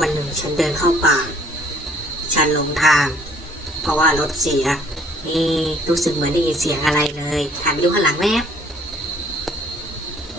วันหนึ่งฉันเดินเข้าป่า ฉันหลงทาง เพราะว่ารถเสียนี่รู้สึกเหมือนได้ยินเสียงอะไรเลยหันไปดูข้างหลังแวบ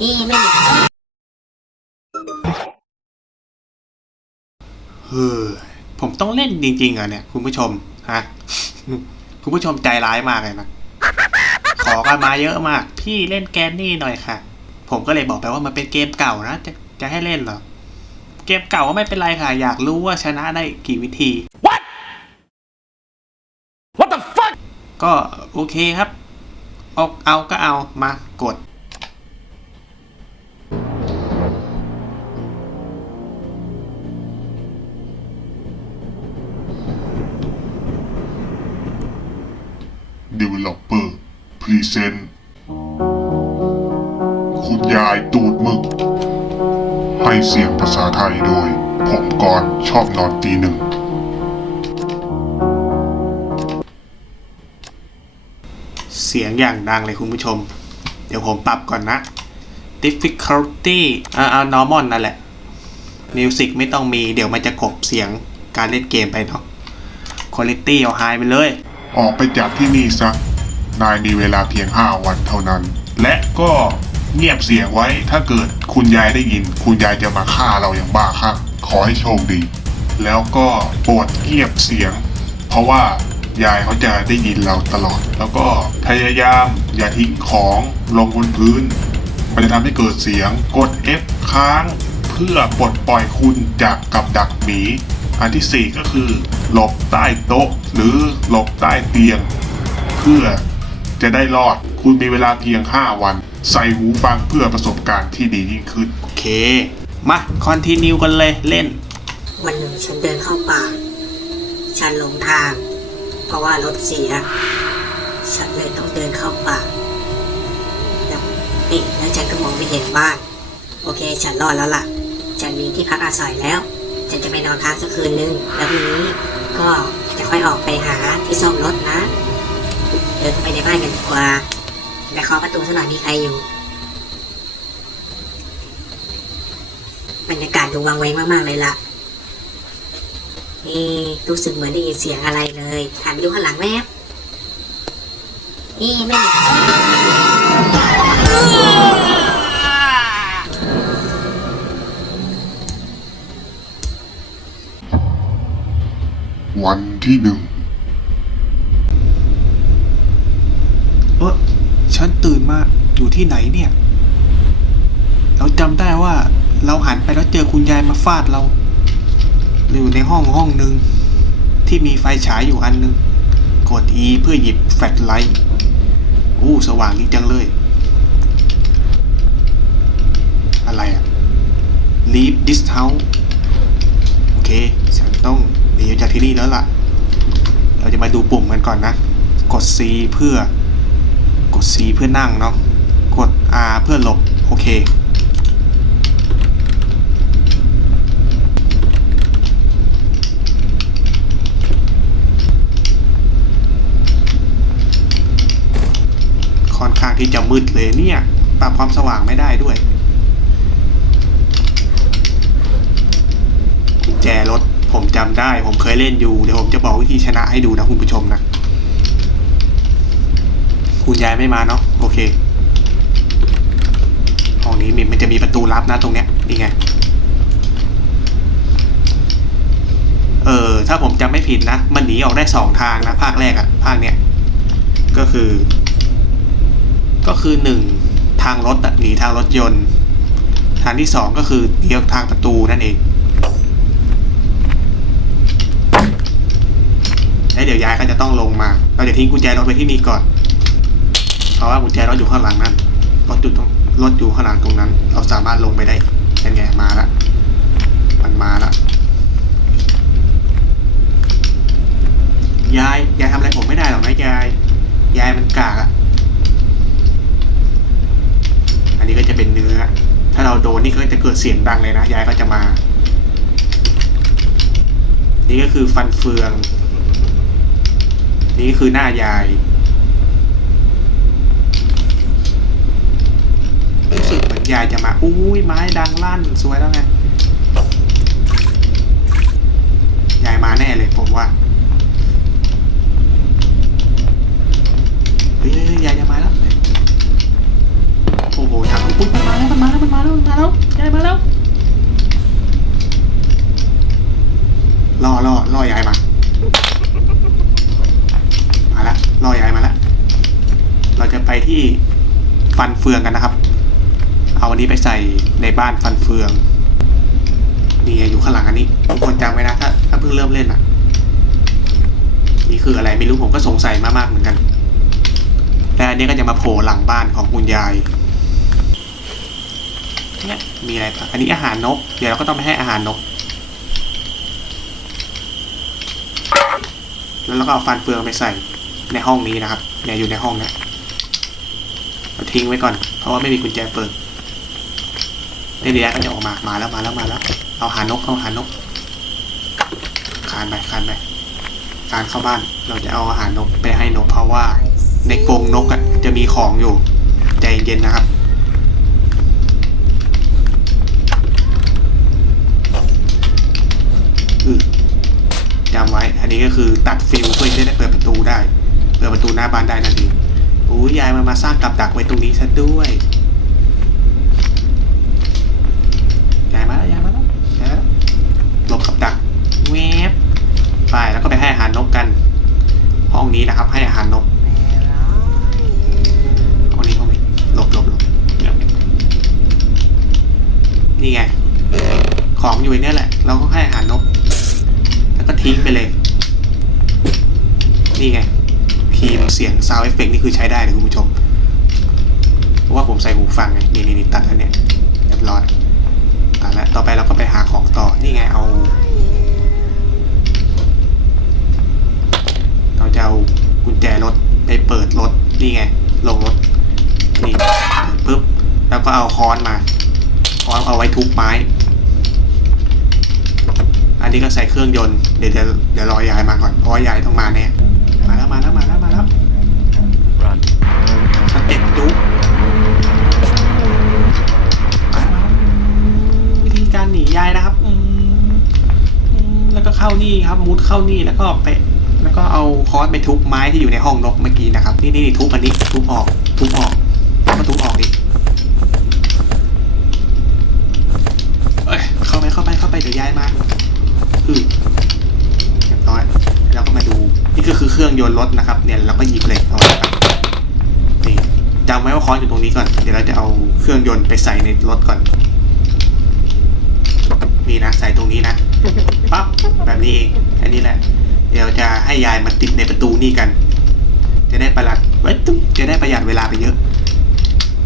นี่แม่เฮ้ยผมต้องเล่นจริงๆเหรอเนี่ย คุณผู้ชมฮะคุณผู้ชมใจร้ายมากเลยนะขอกันมาเยอะมาก พี่เล่นแกนนี่หน่อยค่ะ ผมก็เลยบอกไปว่ามันเป็นเกมเก่านะจะจะให้เล่นเหรอ เกมเก่าก็ไม่เป็นไรค่ะ อยากรู้ว่าชนะได้กี่วิธี What? What the fuck? ก็โอเคครับเอาเอาก็เอามากด Developer Present คุณยายตูดหมึก ให้เสียงภาษาไทยโดย ผมกรณ์ชอบนอนตีหนึ่ง เสียงอย่างดังเลยคุณผู้ชม เดี๋ยวผมปรับก่อนนะ difficulty อ่าเอา normal นั่นแหละ music ไม่ต้องมี เดี๋ยวมันจะกลบเสียงการเล่นเกมไปเนาะ quality เอา high ไปเลย ออกไปจากที่นี่ซะ นายมีเวลาเพียง 5 วันเท่านั้น และก็ เงียบเสียงไว้ ถ้าเกิดคุณยายได้ยิน คุณยายจะมาฆ่าเราอย่างบ้าคลั่งขอให้โชคดี แล้วก็โปรดเงียบเสียง เพราะว่ายายเขาจะได้ยินเราตลอด แล้วก็พยายามอย่าทิ้งของลงบนพื้น มันจะทำให้เกิดเสียงกด F ค้างเพื่อปลดปล่อยคุณจากกับดักหมี อันที่ 4 ก็คือหลบใต้โต๊ะหรือหลบใต้เตียง เพื่อจะได้รอดคุณมีเวลาเพียง 5 วัน ใส่หูฟังเพื่อประสบการณ์ที่ดียิ่งขึ้น โอเค มา continue กันเลยเล่น วันหนึ่งฉันเดินเข้าป่า ฉันหลงทาง เพราะว่ารถเสีย ฉันเลยต้องเดินเข้าป่าแล้วนี่แล้วฉันก็มองไม่เห็นบ้าน โอเค ฉันรอดแล้วล่ะ ฉันมีที่พักอาศัยแล้ว ฉันจะไปนอนค้างสักคืนนึง แล้วพรุ่งนี้ก็จะค่อยออกไปหาที่ซ่อมรถนะ เดินเข้าไปในบ้านกันดีกว่า แต่เคาะประตูสักหน่อยมีใครอยู่บรรยากาศดูวังเวงมากๆเลยล่ะนี่รู้สึกเหมือนได้ยินเสียงอะไรเลยหันไปดูข้างหลังแวบนี่แม่วันที่หนึ่ง เออฉันตื่นมา อยู่ที่ไหนเนี่ย เราจำได้ว่าเราหันไปแล้วเจอคุณยายมาฟาดเราเราอยู่ในห้องห้องหนึ่งที่มีไฟฉายอยู่อันหนึง กด E เพื่อหยิบแฟลชไลท์อู้สว่างจริงจังเลย อะไรอะ leave this house โอเค ฉันต้องหนีจากที่นี่แล้วล่ะ เราจะมาดูปุ่มกันก่อนนะ กด C เพื่อกด C เพื่อนั่งเนาะ กด R เพื่อลบ โอเค ค่อนข้างที่จะมืดเลยเนี่ย ปรับความสว่างไม่ได้ด้วยกุญแจรถผมจำได้ ผมเคยเล่นอยู่ เดี๋ยวผมจะบอกวิธีชนะให้ดูนะคุณผู้ชมนะคุณยายไม่มาเนาะโอเคี้มันจะมีประตูลับนะตรงเนี้ยนี่ไง เออถ้าผมจำไม่ผิดนะ มันหนีออกได้สองทางนะ ภาคแรกอะภาคเนี้ย ก็คือ ก็คือหนึ่งทางรถอะหนีทางรถยนต์ ทางที่สองก็คือหนีทางประตูนั่นเองแล้วเดี๋ยวยายก็จะต้องลงมา เราจะทิ้งกุญแจรถไว้ที่นี่ก่อน เพราะว่ากุญแจรถอยู่ข้างหลังนั่นรถอยู่ตรง รถอยู่ข้างหลังตรงนั้น เราสามารถลงไปได้เป็นไงมาละมันมาละยายยายทำอะไรผมไม่ได้หรอกนะยายยายมันกากอะอันนี้ก็จะเป็นเนื้อ ถ้าเราโดนนี่ก็จะเกิดเสียงดังเลยนะยายก็จะมา นี่ก็คือฟันเฟือง นี่คือหน้ายาย ยายจะมา อุ้ยไม้ดังลั่นสวยแล้วไงยายมาแน่เลยผมว่าเฮ้ยยายจะมาแล้วโอ้โหถังปุ๊บมันมาแล้วมันมาแล้วมันมาแล้วมาแล้วยายมาแล้วรอรอรอยายมามาละรอยายมาละเราจะไปที่ฟันเฟืองกันนะครับ เอาอันนี้ไปใส่ในบ้านฟันเฟืองนี่อยู่ข้างหลังอันนี้ทุกคนจำไว้นะถ้าถ้าเพิ่งเริ่มเล่นอะ นี่คืออะไรไม่รู้ผมก็สงสัยมากๆเหมือนกันและอันนี้ก็จะมาโผล่หลังบ้านของคุณยายเนี่ยมีอะไรอันนี้อาหารนก เดี๋ยวเราก็ต้องไปให้อาหารนก แล้วเราก็เอาฟันเฟืองไปใส่ในห้องนี้นะครับเนี่ยอยู่ในห้องเนี้ยทิ้งไว้ก่อน เพราะว่าไม่มีกุญแจเปิด เดี๋ยวก็จะออกมา มาแล้วมาแล้วมาแล้ว เอาหานกเอาหานก คานไปคานไปคานเข้าบ้าน เราจะเอาอาหารนกไปให้นกเพราะว่าในกรงนกอะจะมีของอยู่ ใจเย็นนะครับ จำไว้ อันนี้ก็คือตัดฟิลเพื่อจะได้เปิดประตูได้ เปิดประตูหน้าบ้านได้นั่นเองโอ้ยยายมันมาสร้างกับดักไว้ตรงนี้ซะด้วยายมาแล้วยายมาแล้วยายมาแล้วหลบกับดักแวบ ไปแล้วก็ไปให้อาหารนกกัน ห้องนี้นะครับ ให้อาหารนกห้องนี้ห้องนี้หลบหลบหลบนี่ไง ของอยู่ในนี้แหละ เราก็ให้อาหารนก แล้วก็ทิ้งไปเลย นี่ไงทีมเสียงซาวเอฟเฟกนี่คือใช้ได้เลยคุณผู้ชม เพราะว่าผมใส่หูฟังไงนี่นี่นี่ตัดแล้วเนี่ยเรียบร้อยตัดแล้วต่อไปเราก็ไปหาของต่อ นี่ไงเอา เราจะเอากุญแจรถไปเปิดรถนี่ไงลงรถนี่เปิดปุ๊บแล้วก็เอาค้อนมาค้อนเอาไว้ทุบไม้ อันนี้ก็ใส่เครื่องยนต์เดี๋ยวเดี๋ยวเดี๋ยวรอยายมาก่อนเพราะว่ายายต้องมาแน่มาแล้วมาแล้วมาแล้วมาแล้ว Run. สเต็ปจุ๊บมาแล้ววิธีการหนียายนะครับอืมอืมแล้วก็เข้านี่ครับมุดเข้านี่แล้วก็ไปแล้ว ก็เอาค้อนไปทุบไม้ที่อยู่ในห้องนกเมื่อกี้นะครับ นี่นี่ทุบอันนี้ทุบออก ทุบออกแล้วก็ทุบออกดิเอ้ยเข้าไปเข้าไปเข้าไปเดี๋ยวย้ายมาอือเรียบร้อยแล้วก็มาดู นี่ก็คือเครื่องยนต์รถนะครับ เนี่ยเราก็หยิบเหลยเอาไว้ครับนี่จำไว้ว่าค้อนอยู่ตรงนี้ก่อน เดี๋ยวเราจะเอาเครื่องยนต์ไปใส่ในรถก่อนนี่นะใส่ตรงนี้นะปั๊บแบบนี้เองแค่นี้แหละ เดี๋ยวจะให้ยายมาติดในประตูนี่กัน จะได้ประหยัดไว้ยตุ๊บจะได้ประหยัดเวลาไปเยอะ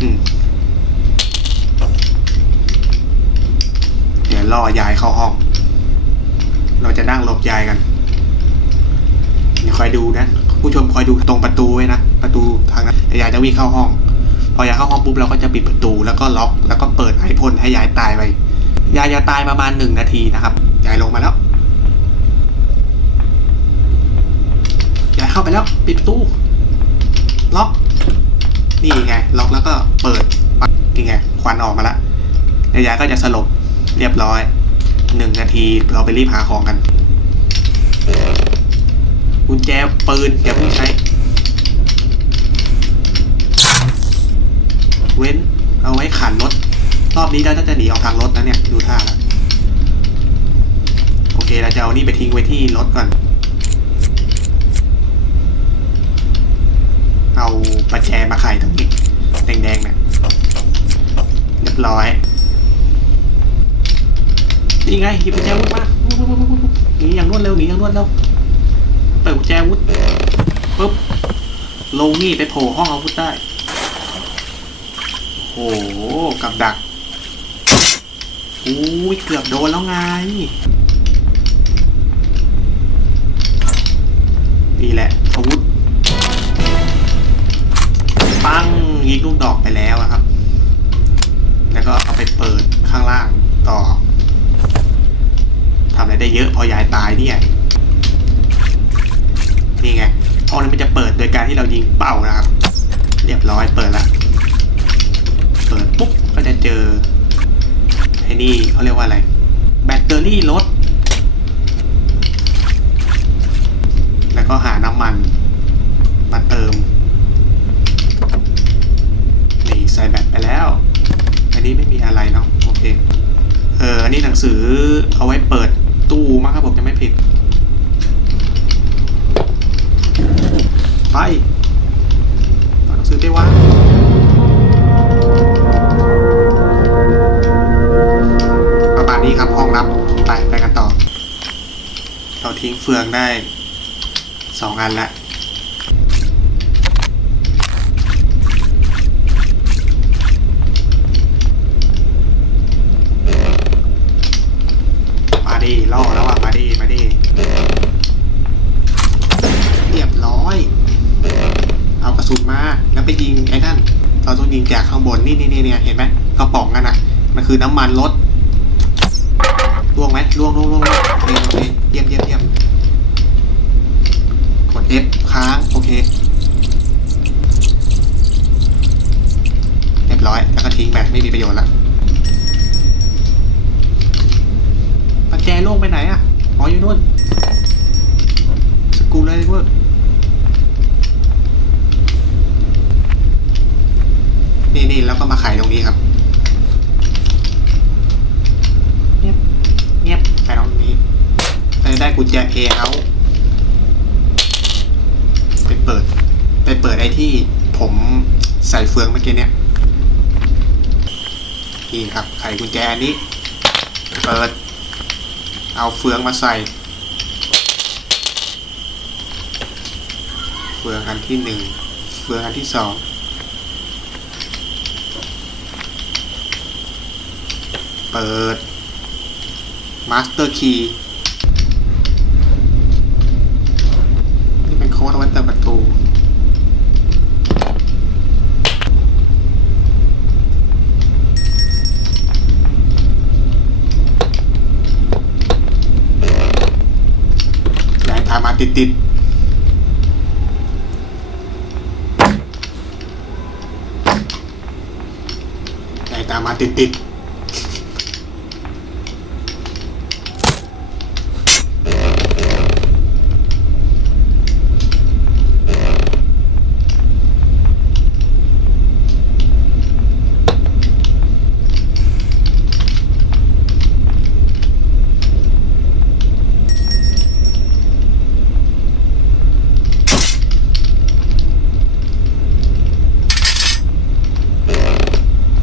อืมเดี๋ยวล่อยายเข้าห้อง เราจะนั่งหลบยายกันเดี๋ยวคอยดูนะ ผู้ชมคอยดูตรงประตูไว้นะประตูทางนั้นยายจะวิ่งเข้าห้อง พอยายเข้าห้องปุ๊บเราก็จะปิดประตูแล้วก็ล็อก แล้วก็เปิดให้พ่นให้ยายตายไปยายจะตายประมาณหนึ่งนาทีนะครับยายลงมาแล้ว ยาย เข้าไปแล้ว ปิดประตู ล็อก นี่ไง ล็อกแล้วก็เปิดนี่ไง ควันออกมาล้วเดี๋ยยายก็จะสลบ เรียบร้อย หนึ่งนาที เราไปรีบหาของกัน กุญแจปืนอย่าเพิ่งใช้ เว้น เอาไว้ขันรถ รอบนี้เราจะหนีออกทางรถนะเนี่ย ดูท่าแล้วโอเค เราจะเอานี่ไปทิ้งไว้ที่รถก่อน เอา ประแจมาไขตรงนี้แดงๆเนี่ยเรียบร้อยนี่ไงหยิบกุญแจวุธมาหนีอย่างรวดเร็วหนีอย่างรวดเร็วเปิดกุญแจวุธปุ๊บลงนี่ไปโผล่ห้องอาวุธได้โอ้โหกับดักอุ้ยเกือบโดนแล้วไงนี่แหละ ยิงลูกดอกไปแล้วอะครับ แล้วก็เอาไปเปิดข้างล่างต่อทำอะไรได้เยอะพอยายตายเนี่ยนี่ไงห้องนี้มันจะเปิดโดยการที่เรายิงเป้านะครับ เรียบร้อยเปิดละเปิดปุ๊บก็จะเจอไอ้นี่เขาเรียกว่าอะไร แบตเตอรี่รถ แล้วก็หาน้ำมันมาเติม ใส่แบตไปแล้ว อันนี้ไม่มีอะไรเนาะโอเค เอออันนี้หนังสือเอาไว้เปิดตู้มั้งครับผมจะไม่ผิด ไปหนังสือได้ว่ประมาณนี้ครับห้องรับ ไปไปกันต่อ เราทิ้งเฟืองได้สองอันละ เราต้องยิงจากข้างบนนี่นี่นี่เนี่ยเห็นไหมกระป๋องกันอะมันคือน้ำมันรถล่วงไหมล่วงล่วงล่วงล่วงโอเคโอเคเยี่ยมเยี่ยมเยี่ยมกด F ค้างโอเคเรียบร้อยแล้วก็ทิ้งไปไม่มีประโยชน์ละปัจแจล่วงไปไหนอะอ๋ออยู่นู่นสกูเลยเว้ย นี่นี่แล้วก็มาไขตรงนี้ครับ เงียบเงียบไขตรงนี้เราจะได้กุญแจเพย์เอาไปเปิด ไปเปิดไอ้ที่ผมใส่เฟืองเมื่อกี้เนี่ยนี่ครับไขกุญแจอันนี้ เปิด เอาเฟืองมาใส่ เฟืองอันที่หนึ่งเฟืองอันที่สอง เปิดมาสเตอร์คีย์นี่เป็นโค้ดเอาไว้เปิดประตูยายตามมาติดติดๆยายตามมาติดติดๆ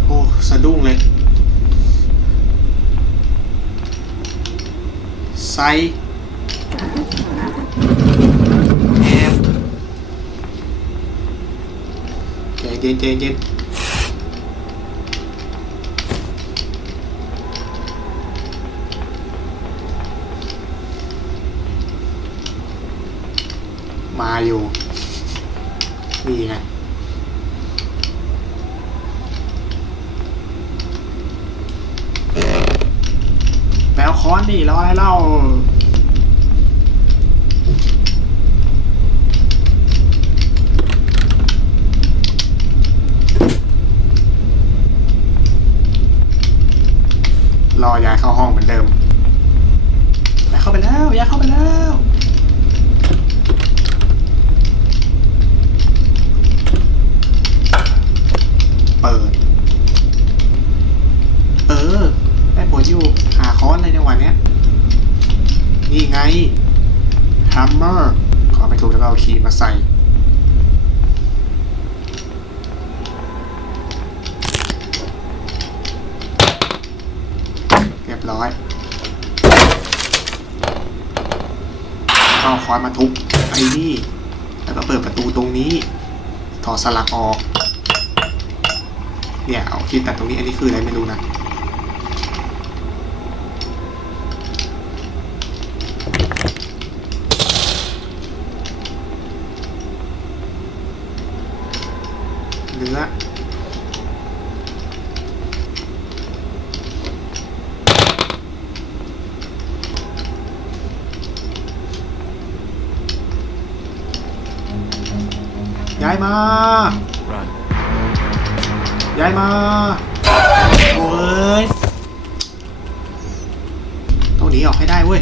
โอ้สะดุ้งเลย ไซแอบใจเย็นใจเย็นมาอยู่ นี่ไง แปลค้อนดิรออะไรเล่ารอยายเข้าห้องเหมือนเดิมยายเข้าไปแล้วยายเข้าไปแล้วเปิด เออ ได้ผลอยู่ หาค้อนเลยในวันเนี้ย นี่ ไง hammer ขอไปถูกแล้วก็เอาคีย์มาใส่เรียบร้อยก็ค้อนมาทุบไอ้นี่ แล้วก็เปิดประตูตรงนี้ ถอดสลักออก เนี่ยเอาคีย์ตัดตรงนี้อันนี้คืออะไรไม่รู้นะายมา Run. ย้ายมา โอ้ยต้องหนีออกให้ได้เว้ย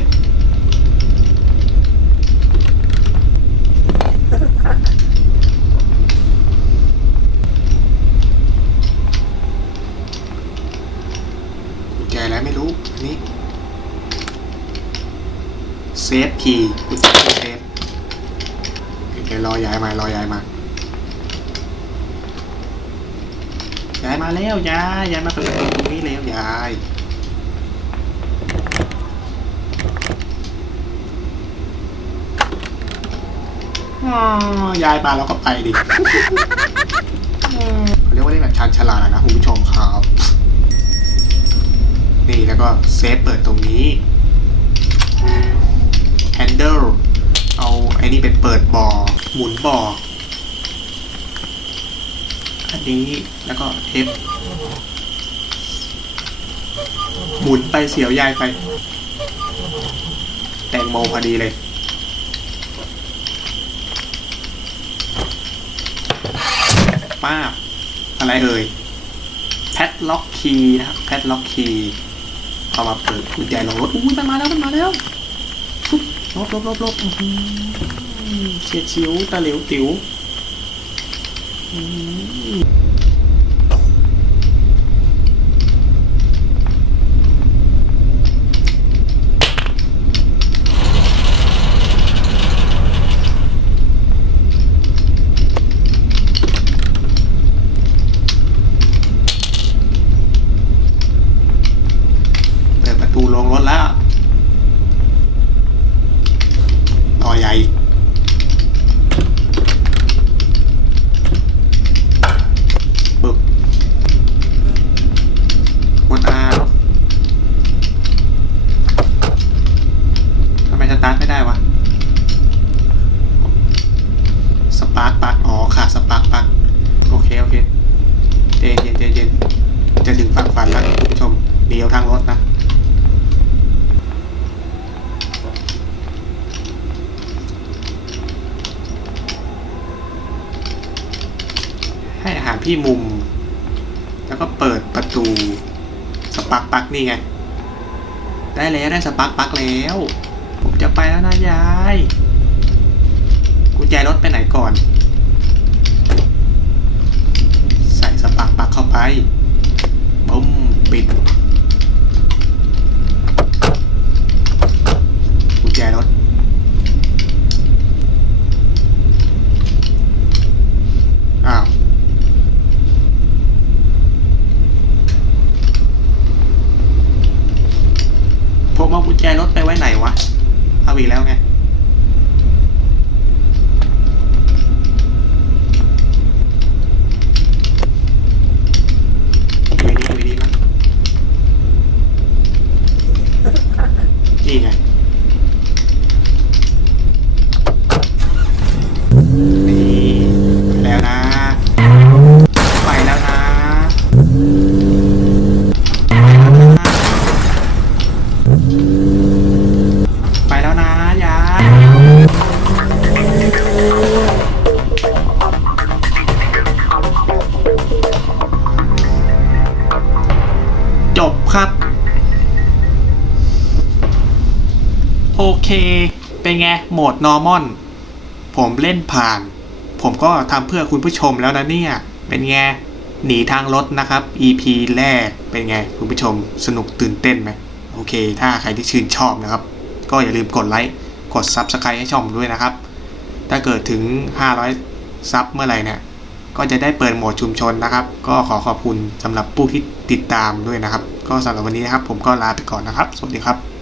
กุญแจอะไรไม่รู้อันนี้เซฟคีย์กุญแจเซฟโอเครอย้ายมารอย้ายมา ยายมาแล้วยายยายมาเปิดประตูตรงนี้แล้วยายยายมาเราก็ไปดิเขาเรียกว่าเล่นแบบชาญฉลาดนะคุณผู้ชมครับ นี่แล้วก็เซฟเปิดตรงนี้ handle เอาไอ้นี่ไปเปิดบ่อหมุนบ่อ อันนี้แล้วก็ F หมุนไปเสียวยายไป แตงโมพอดีเลย ป้าบอะไรเอ่ยแพทล็อกคีย์นะครับแพทล็อกคีย์เอามาเปิดกุญแจลงรถอุ้ยมันมาแล้วมันมาแล้วลบลบลบลบเฉียดชิวตะเหลวติ๋ว อื้อหือเปิดประตูลงรถแล้วต่อใหญ่ ปึ๊บกด R เนอะทำไมสตาร์ทไม่ได้วะ สปาร์คปลักอ๋อขาดสปาร์คปลักโอเค โอเคเจเย็นเจเย็นจะถึงฝั่งฝันแล้วคุณผู้ชมเดียวทางรถนะ พี่มุม แล้วก็เปิดประตูสปักปักนี่ไง ได้แล้วได้สปักปักแล้ว ผมจะไปแล้วนะยายกุญแจรถไปไหนก่อน โอเค เป็นไง โหมด normal ผมเล่นผ่าน ผมก็ทำเพื่อคุณผู้ชมแล้วนะเนี่ย เป็นไง หนีทางรถนะครับ EP แรก เป็นไง คุณผู้ชมสนุกตื่นเต้นไหมโอเค ถ้าใครที่ชื่นชอบนะครับ ก็อย่าลืมกดไลค์ กด Subscribe ให้ช่องด้วยนะครับ ถ้าเกิดถึง 500 ซับเมื่อไหร่เนี่ย ก็จะได้เปิดโหมดชุมชนนะครับ ก็ขอขอบคุณสำหรับผู้ที่ติดตามด้วยนะครับ ก็สำหรับวันนี้นะครับ ผมก็ลาไปก่อนนะครับ สวัสดีครับ